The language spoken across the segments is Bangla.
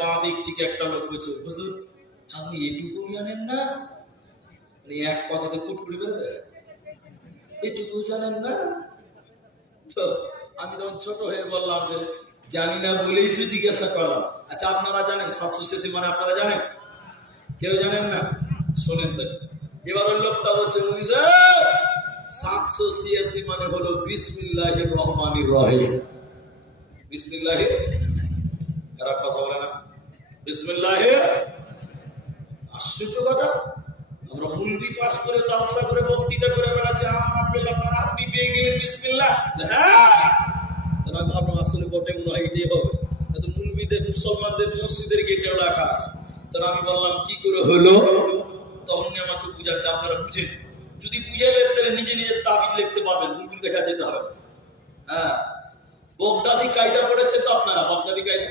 বাঁ দিক থেকে একটা লোক বলছে, হুজুর আপনি এটুকু জানেন না? এক কথাতে কুটকুটি করে দেয়, এটুকু জানেন না? তো আমি তখন ছোট হয়ে বললাম যে জানি না বলেই তো জিজ্ঞাসা করলাম। আচ্ছা আপনারা জানেন 786 মানে আপনারা জানেন? কেউ জানেন না? শোনেন তো। এবার ওই লোকটা বলছে, মুনি সাহেব 786 মানে হলো বিসমিল্লাহির রহমানির রহিম। বিসমিল্লাহির, এরা কথা বলে না বিসমিল্লাহির। আশ্চর্য কথা, আমরা মুলবি পাস করে তালসা করে বক্তৃতা করে বেড়াচ্ছি, আমরা পেলাম না, আপনি পেয়ে গেলেন বিসমিল্লাহ। হ্যাঁ, তাহলে ভাবলাম আসলে বটে মনে হয় এটাই হবে। তো মুলবিদের মুসলমানদের মসজিদের গেটে রাখা আছে। তখন আমি বললাম কি করে হলো? তখন উনি আমাকে বুঝাচ্ছে, আপনারা বুঝেন, যদি বুঝাইলেন তাহলে নিজে নিজের তাবিজ লিখতে পারবেন, মুলবির কাছে যেতে হবে। হ্যাঁ, বগদাদি কায়দা পড়েছে তো আপনারা? বগদাদি কায়দা,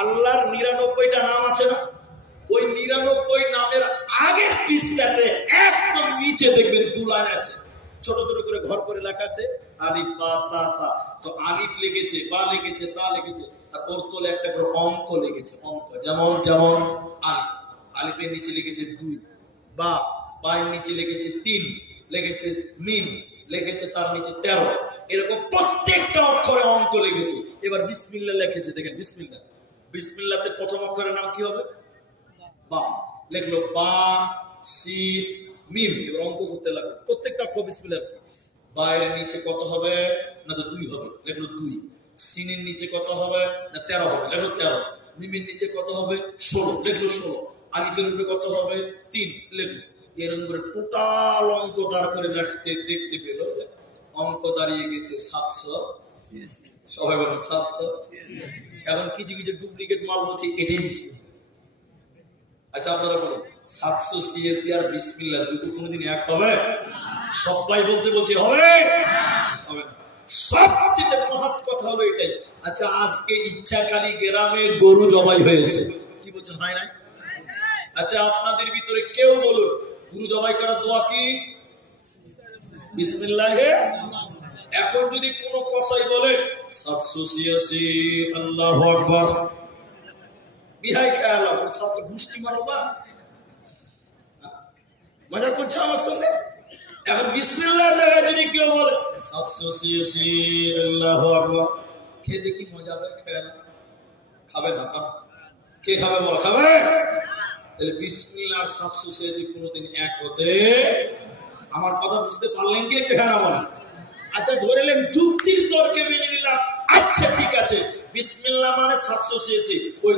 আল্লাহর 99টা নাম আছে না? ওই 99 নামের আগের পৃষ্ঠাতে একদম নিচে দেখবেন 2 লাইন আছে, ছোট ছোট করে ঘর করে লেখা আছে আলিফ বা তা তা। তো আলিফ লিখেছে, বা লিখেছে, তা লিখেছে, আর ওর তলে একটা করে অঙ্ক লিখেছে। অঙ্ক যেমন যেমন আলিফ, আলিফের নিচে লিখেছে 2, বা বায়ের নিচে লিখেছে 3, লিখেছে মিম, লিখেছে তার নিচে 13। এরকম প্রত্যেকটা অক্ষরে অঙ্ক লিখেছে। এবার বিসমিল্লাহ লিখেছে, দেখেন বিসমিল্লাহ, বিসমিল্লাহতে প্রথম অক্ষরের নাম কি হবে? বা। লিখলো বা সিন মিম। এবার অঙ্ক করতে লাগলো, প্রত্যেকটা অক্ষর বিসমিল্লাহ। বায়ের নিচে কত হবে? না তো 2 হবে, লিখলো 2। সিনের নিচে কত হবে? না 13 হবে, লিখলো 13। মিমের নিচে কত হবে? 16, লিখলো 16। আলিফের উপরে কত হবে? 3, লিখলো। এরকম করে টোটাল অঙ্ক দাঁড় করে দেখতে পেল যে অঙ্ক দাঁড়িয়ে গেছে 700। সবাই বলুন 700। এখন কিছু কিছু ডুপ্লিকেট মাল বলছে এটাই বিসমিল্লাহ। আচ্ছা আপনারা বলুন 786 আর বিসমিল্লাহ দুটো কোনদিন এক হবে? সবাই বলতে বলছে হবে, হবে না। সবচেয়ে মহৎ কথা হবে এটাই। আচ্ছা আজকে ইচ্ছাকালী গ্রামে গরু জবাই হয়েছে, কি বলছেন? হয় নাই? আচ্ছা আপনাদের ভিতরে কেউ বলুন গরু জবাই করার দোয়া কি? বিসমিল্লাহ। এখন যদি কোনো কসাই বলে 786 আল্লাহু আকবার, বিহাই খেয়াল ওর সাথে গুষ্টি মারো বা মজা করছে আমার সঙ্গে। এখন বিসমিল্লাহর জায়গায় যদি কেউ বলে 786 আল্লাহু আকবার, খেয়ে দেখি মজা হবে? খেয়াল খাবে না? কে খাবে বল? খাবে? তাহলে বিসমিল্লাহ আর 786 কোনোদিন এক হতে, আমার কথা বুঝতে পারলেন কি? একটু হ্যাঁ বলেন। আচ্ছা ধরেলেন যুক্তির তর্কে মেনে নিলাম, আচ্ছা ঠিক আছে বিসমিল্লাহ মানে 786, ওই